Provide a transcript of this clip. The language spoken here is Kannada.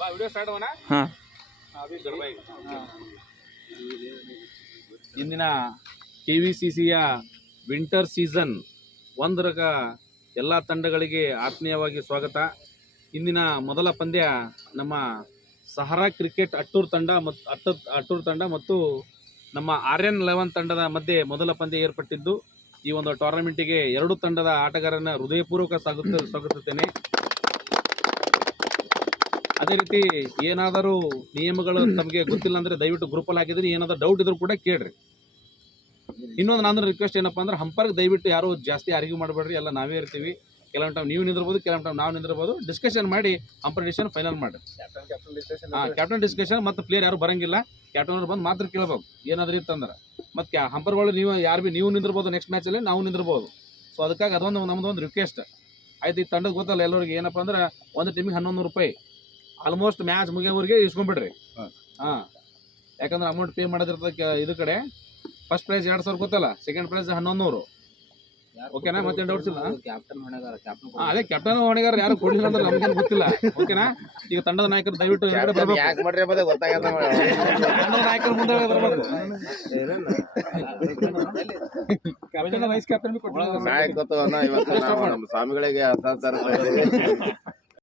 ವಿಡಿಯೋ ಸ್ಟಾರ್ಟ್ ಅವನ ಹಾಂ ಇಂದಿನ KVCCಯ ವಿಂಟರ್ ಸೀಸನ್ 1 ಎಲ್ಲ ತಂಡಗಳಿಗೆ ಆತ್ಮೀಯವಾಗಿ ಸ್ವಾಗತ. ಇಂದಿನ ಮೊದಲ ಪಂದ್ಯ ನಮ್ಮ ಸಹರಾ ಕ್ರಿಕೆಟ್ ಅಟ್ಟೂರು ತಂಡ ಮತ್ತು ನಮ್ಮ ಆರ್ಯನ್ 11 ತಂಡದ ಮಧ್ಯೆ ಮೊದಲ ಪಂದ್ಯ ಏರ್ಪಟ್ಟಿದ್ದು, ಈ ಒಂದು ಟೂರ್ನಮೆಂಟಿಗೆ ಎರಡು ತಂಡದ ಆಟಗಾರರನ್ನ ಹೃದಯಪೂರ್ವಕ ಸ್ವಾಗತಿಸುತ್ತೇನೆ. ಅದೇ ರೀತಿ ಏನಾದರೂ ನಿಯಮಗಳು ತಮಗೆ ಗೊತ್ತಿಲ್ಲ ಅಂದರೆ ದಯವಿಟ್ಟು ಗ್ರೂಪಲ್ಲಿ ಹಾಕಿದ್ರೆ, ಏನಾದರೂ ಡೌಟ್ ಇದ್ರೂ ಕೂಡ ಕೇಳ್ರಿ. ಇನ್ನೊಂದು ನಾನು ರಿಕ್ವೆಸ್ಟ್ ಏನಪ್ಪ ಅಂದ್ರೆ, ಹಂಪರ್ಗೆ ದಯವಿಟ್ಟು ಯಾರು ಜಾಸ್ತಿ ಆರ್ಗ್ಯೂ ಮಾಡಬೇಡ್ರಿ, ಎಲ್ಲ ನಾವೇ ಇರ್ತೀವಿ. ಕೆಲವೊಂದು ಟೈಮ್ ನೀವು ನಿಂದಿರ್ಬೋದು, ಕೆಲವೊಂದು ಟೈಮ್ ನಾವು ನಿಂದಿರ್ಬೋದು. ಡಿಸ್ಕಷನ್ ಮಾಡಿ ಹಂಪರ್ ಡಿಸಿಷನ್ ಫೈನಲ್ ಮಾಡಿ. ಕ್ಯಾಪ್ಟನ್ ಡಿಸ್ಕಷನ್ ಮತ್ತು ಪ್ಲೇಯರ್ ಯಾರು ಬರಂಗಿಲ್ಲ, ಕ್ಯಾಪ್ಟನ್ ಅವ್ರು ಬಂದು ಮಾತ್ರ ಕೇಳಬೇಕು ಏನಾದರೂ ಇತ್ತಂದ್ರೆ. ಮತ್ತು ಹಂಪರ್ಗಳು ನೀವು ಯಾರು ನೀವು ನಿಂದಿರ್ಬೋದು, ನೆಕ್ಸ್ಟ್ ಮ್ಯಾಚಲ್ಲಿ ನಾವು ನಿಂದಿರ್ಬೋದು. ಸೊ ಅದಕ್ಕಾಗಿ ಅದೊಂದು ನಮ್ಮದೊಂದು ರಿಕ್ವೆಸ್ಟ್ ಆಯ್ತು. ಈ ತಂಡಕ್ಕೆ ಗೊತ್ತಲ್ಲ ಎಲ್ಲರಿಗೆ ಏನಪ್ಪ ಅಂದ್ರೆ, ಒಂದು ಟೀಮಿಗೆ 1100 ರೂಪಾಯಿ ಆಲ್ಮೋಸ್ಟ್ ಮ್ಯಾಚ್ ಮುಗಿಯೋವರೆಗೆ ಇಸ್ಕೊಂಡ್ಬಿಡ್ರಿ. ಹಾಂ, ಯಾಕಂದ್ರೆ ಅಮೌಂಟ್ ಪೇ ಮಾಡೋದಿರ್ತದೆ. ಇದು ಕಡೆ ಫಸ್ಟ್ ಪ್ರೈಸ್ 2000 ಗೊತ್ತಲ್ಲ, ಸೆಕೆಂಡ್ ಪ್ರೈಸ್ 1100. ಓಕೆನಾ? ಮತ್ತೆ ಡೌಟ್ಸ್ ಇಲ್ಲ. ಅದೇ ಕ್ಯಾಪ್ಟನ್ ಹೊಣೆಗಾರ ಯಾರು ಕೊಡಲಿಲ್ಲ ಅಂದ್ರೆ ನಮಗೇನು ಗೊತ್ತಿಲ್ಲ. ಓಕೆನಾ? ಈಗ ತಂಡದ ನಾಯಕರು ದಯವಿಟ್ಟು ತಂಡದ ನಾಯಕರು ಮುಂದೆ ಬರಬೇಕು. ಕ್ಯಾಪ್ಟನ್ ವೈಸ್ ಕ್ಯಾಪ್ಟನ್ ನಾಯಕತ್ವವನ್ನ ಇವತ್ತು ನಾವು ನಮ್ಮ ಸ್ವಾಮಿಗಳಿಗೆ ಹಸ್ತಾಂತರ